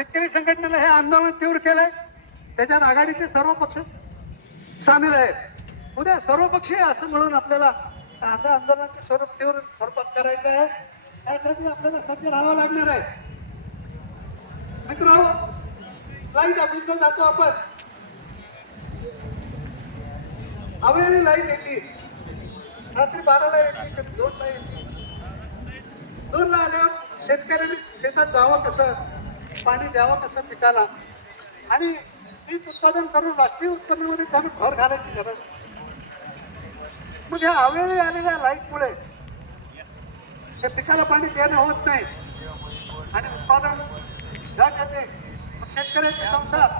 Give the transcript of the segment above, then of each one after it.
शेतकरी संघटनेला हे आंदोलन तीव्र केलंय. त्याच्यात आघाडीचे सर्व पक्ष सामील आहेत. उद्या सर्वपक्षीय असं म्हणून आपल्याला असं आंदोलनाचे स्वरूप तीव्र स्वरूपात करायचं आहे. त्यासाठी आपल्याला सज्ज राहावं लागणार आहे. मित्र लाइट ऑफिसला जातो आपण. अवेळी लाइट येते. रात्री बाराला येते कधी दोनला येते. दोनला आल्यावर शेतकऱ्यांनी शेतात जावं कसं? पाणी द्यावं कसं पिकाला आणि पीक उत्पादन करून राष्ट्रीय उत्पन्नामध्ये त्यामुळे भर घालायची गरज मग ह्या अवेळी आलेल्या लाईटमुळे हे पिकाला पाणी देणं होत नाही. आणि उत्पादन घट येते. शेतकऱ्याचे संसार.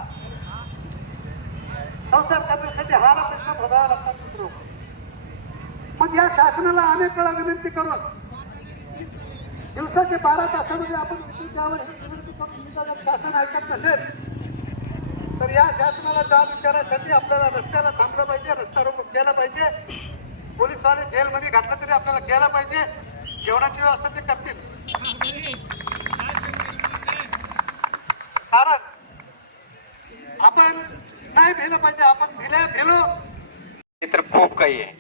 संसार करण्यासाठी हा प्रश्न भोगावा लागतात मित्र. मग या शासनाला अनेक वेळा विनंती करून दिवसाचे बारा तासामध्ये आपण विद्युत द्यावं सुद्धा जर शासन ऐकत नसेल तर या शासनाला जाब विचारासाठी आपल्याला रस्त्याला थांबलं पाहिजे रस्ता रोको केला पाहिजे. पोलिसवाले जेलमध्ये घातलं तरी आपल्याला केलं पाहिजे. जेवणाची व्यवस्था ते करतील. कारण आपण नाही भिलं पाहिजे आपण भिल्या भिलो. हे तर खूप काही आहे.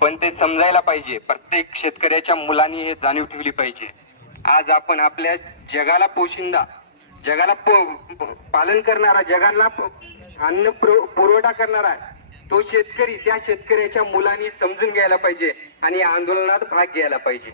पण ते समजायला पाहिजे. प्रत्येक शेतकऱ्याच्या मुलांनी हे जाणीव ठेवली पाहिजे. आज आपण आपल्या जगाला पोशिंदा जगाला प- पालन करणारा जगाला अन्न पुर- पुरवठा करणारा तो शेतकरी त्या शेतकऱ्याच्या मुलांनी समजून घ्यायला पाहिजे आणि आंदोलनात भाग घ्यायला पाहिजे.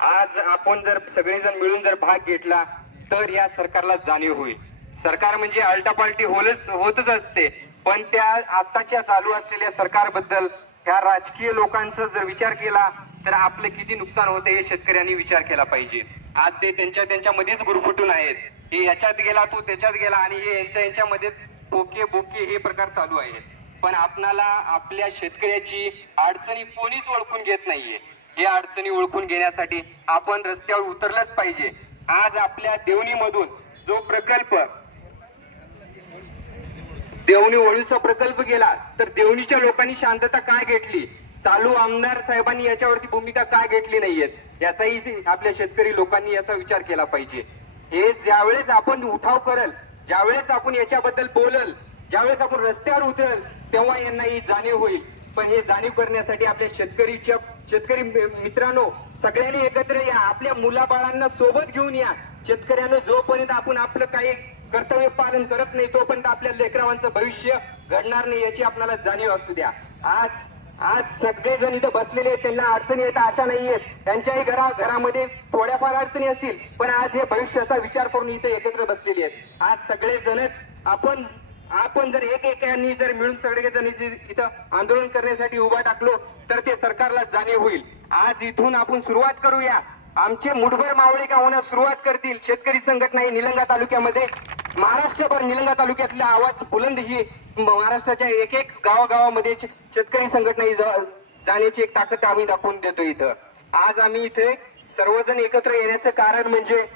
आज आपण जर सगळेजण मिळून जर भाग घेतला तर या सरकारला जाणीव होईल. सरकार म्हणजे अल्टापाल्टी होलच होतच असते. पण त्या आताच्या चालू असलेल्या सरकारबद्दल ह्या राजकीय लोकांचा जर विचार केला तर आपलं किती नुकसान होते हे शेतकऱ्यांनी विचार केला पाहिजे. आज ते त्यांच्या त्यांच्यामध्येच गुरफुटून आहेत. हे याच्यात गेला तो त्याच्यात गेला आणि हे यांच्या यांच्यामध्येच बोके बोके हे प्रकार चालू आहेत. पण आपणाला आपल्या शेतकऱ्याची अडचणी कोणीच ओळखून घेत नाहीये. हे अडचणी ओळखून घेण्यासाठी आपण रस्त्यावर उतरलंच पाहिजे. आज आपल्या देवणीमधून जो प्रकल्प देवणी वळूचा प्रकल्प गेला तर देवणीच्या लोकांनी शांतता काय घेतली? चालू आमदार साहेबांनी याच्यावरती भूमिका काय घेतली नाहीयेत? याचाही आपल्या शेतकरी लोकांनी याचा विचार केला पाहिजे. हे ज्यावेळेस आपण उठाव करल ज्यावेळेस आपण याच्याबद्दल बोलल ज्यावेळेस आपण रस्त्यावर उतरल तेव्हा यांना ही जाणीव होईल. पण हे जाणीव करण्यासाठी आपल्या शेतकरीच्या शेतकरी मित्रांनो सगळ्यांनी एकत्र या. आपल्या मुलाबाळांना सोबत घेऊन या. शेतकऱ्यानं जोपर्यंत आपण आपलं काही कर्तव्य पालन करत नाही तोपर्यंत आपल्या लेकरांचं भविष्य घडणार नाही याची आपल्याला जाणीव असू द्या. आज आज सगळेजण इथं बसलेले आहेत त्यांना अडचणी येत अशा नाही आहेत त्यांच्याही घरा घरामध्ये थोड्याफार अडचणी असतील पण आज हे भविष्याचा विचार करून इथे एकत्र बसलेले आहेत. आज सगळेजणच आपण आपण जर एक एकांनी जर मिळून सगळेजण इथं आंदोलन करण्यासाठी उभा टाकलो तर ते सरकारला जाणीव होईल. आज इथून आपण सुरुवात करूया. आमचे मुठभर मावळे का होण्यास सुरुवात करतील शेतकरी संघटना ही निलंगा तालुक्यामध्ये. महाराष्ट्रभर निलंगा तालुक्यातला आवाज बुलंद ही महाराष्ट्राच्या एक एक गावागावामध्ये शेतकरी संघटना ही जाण्याची एक ताकद आम्ही दाखवून देतो इथं. आज आम्ही इथे सर्वजण एकत्र येण्याचं कारण म्हणजे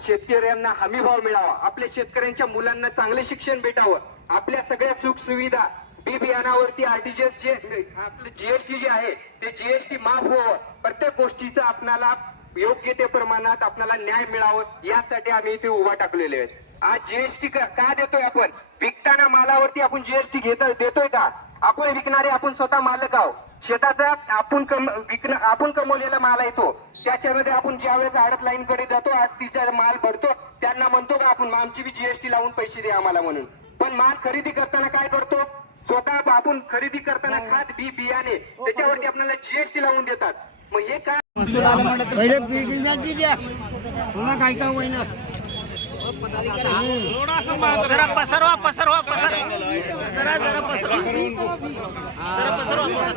शेतकऱ्यांना हमी भाव मिळावा. आपल्या शेतकऱ्यांच्या मुलांना चांगले शिक्षण भेटावं. आपल्या सगळ्या सुख सुविधा बी बियाणावरती आरटीजीएस जे आपलं जीएसटी जे आहे ते जीएसटी माफ व्हावं. प्रत्येक गोष्टीचा आपणाला योग्य ते प्रमाणात आपल्याला न्याय मिळावं यासाठी आम्ही इथे उभा टाकलेले आहेत. आज जीएसटी का देतोय आपण? विकताना मालावरती आपण जीएसटी घेत देतोय का? आपण विकणारे आपण स्वतः मालक आहोत. शेताचा आपण कम विकणं आपण कमवलेला माल आहे तो. त्याच्यामध्ये आपण ज्या वेळेस आडत लाईन कडे जातो आडतीचा माल भरतो त्यांना म्हणतो का आपण आमची बी जीएसटी लावून पैसे द्या आम्हाला म्हणून. पण माल खरेदी करताना काय करतो? स्वतः आपण खरेदी करताना खात बी बियाणे त्याच्यावरती आपल्याला जीएसटी लावून देतात. पहिले विमा द्या. पुन्हा काय काय होईना. जरा पसरवा पसरवा पसर जरा जरा पसरवा. जरा पसरवा पसर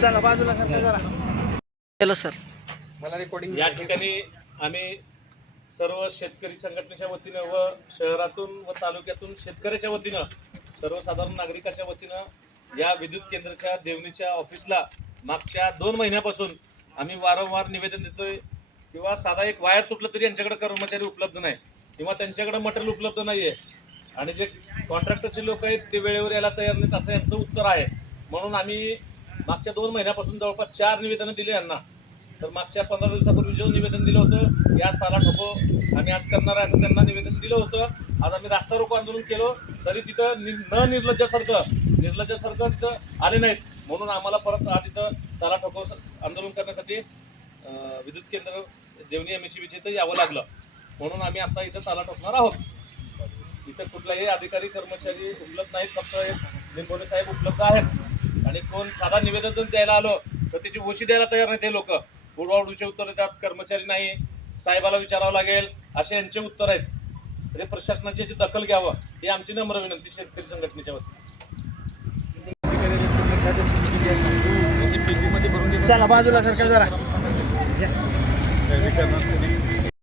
चला बाजूला करता जरा. केलं सर. मला रेकॉर्डिंग या ठिकाणी आम्ही सर्व शेतकरी संघटनेच्या वतीनं व शहरातून व तालुक्यातून शेतकऱ्याच्या वतीनं सर्वसाधारण नागरिकाच्या वतीनं या विद्युत केंद्राच्या देवणीच्या ऑफिसला मागच्या दोन महिन्यापासून आम्ही वारंवार निवेदन देतोय किंवा साधा एक वायर तुटलं तरी यांच्याकडे कर्मचारी उपलब्ध नाही किंवा त्यांच्याकडे मटेरियल उपलब्ध नाही आहे आणि जे कॉन्ट्रॅक्टरचे लोक आहेत ते वेळेवर यायला तयार नाहीत असं यांचं उत्तर आहे. म्हणून आम्ही मागच्या दोन महिन्यापासून जवळपास चार निवेदनं दिले यांना. तर मागच्या पंधरा दिवसापूर्वी जे निवेदन दिलं होतं या ताला ठोको आम्ही आज करणार आहे असं त्यांना निवेदन दिलं होतं. आज आम्ही रास्ता रोको आंदोलन केलो तरी तिथं नि न निर्लज्जासारखं निर्लज्जासारखं तिथं आले नाहीत. म्हणून आम्हाला परत आज इथं ताला ठोको आंदोलन करण्यासाठी विद्युत केंद्र देवणी एम एस इथं यावं लागलं. म्हणून आम्ही आता इथं ताला ठोकणार आहोत. इथं कुठलाही अधिकारी कर्मचारी उपलब्ध नाहीत. फक्त एक निंबोडे साहेब उपलब्ध आहेत. आणि कोण साधा निवेदन जर द्यायला आलो तर त्याची ओशी द्यायला तयार नाही ते लोक. उडवाउडीचे उत्तर देतात कर्मचारी नाही. साहेबाला विचारावं लागेल असे यांचे उत्तर आहेत. तरी प्रशासनाची याची दखल घ्यावं ही आमची नम्र विनंती शेतकरी संघटनेच्या वतीने. चला बाजूला सरका जरा.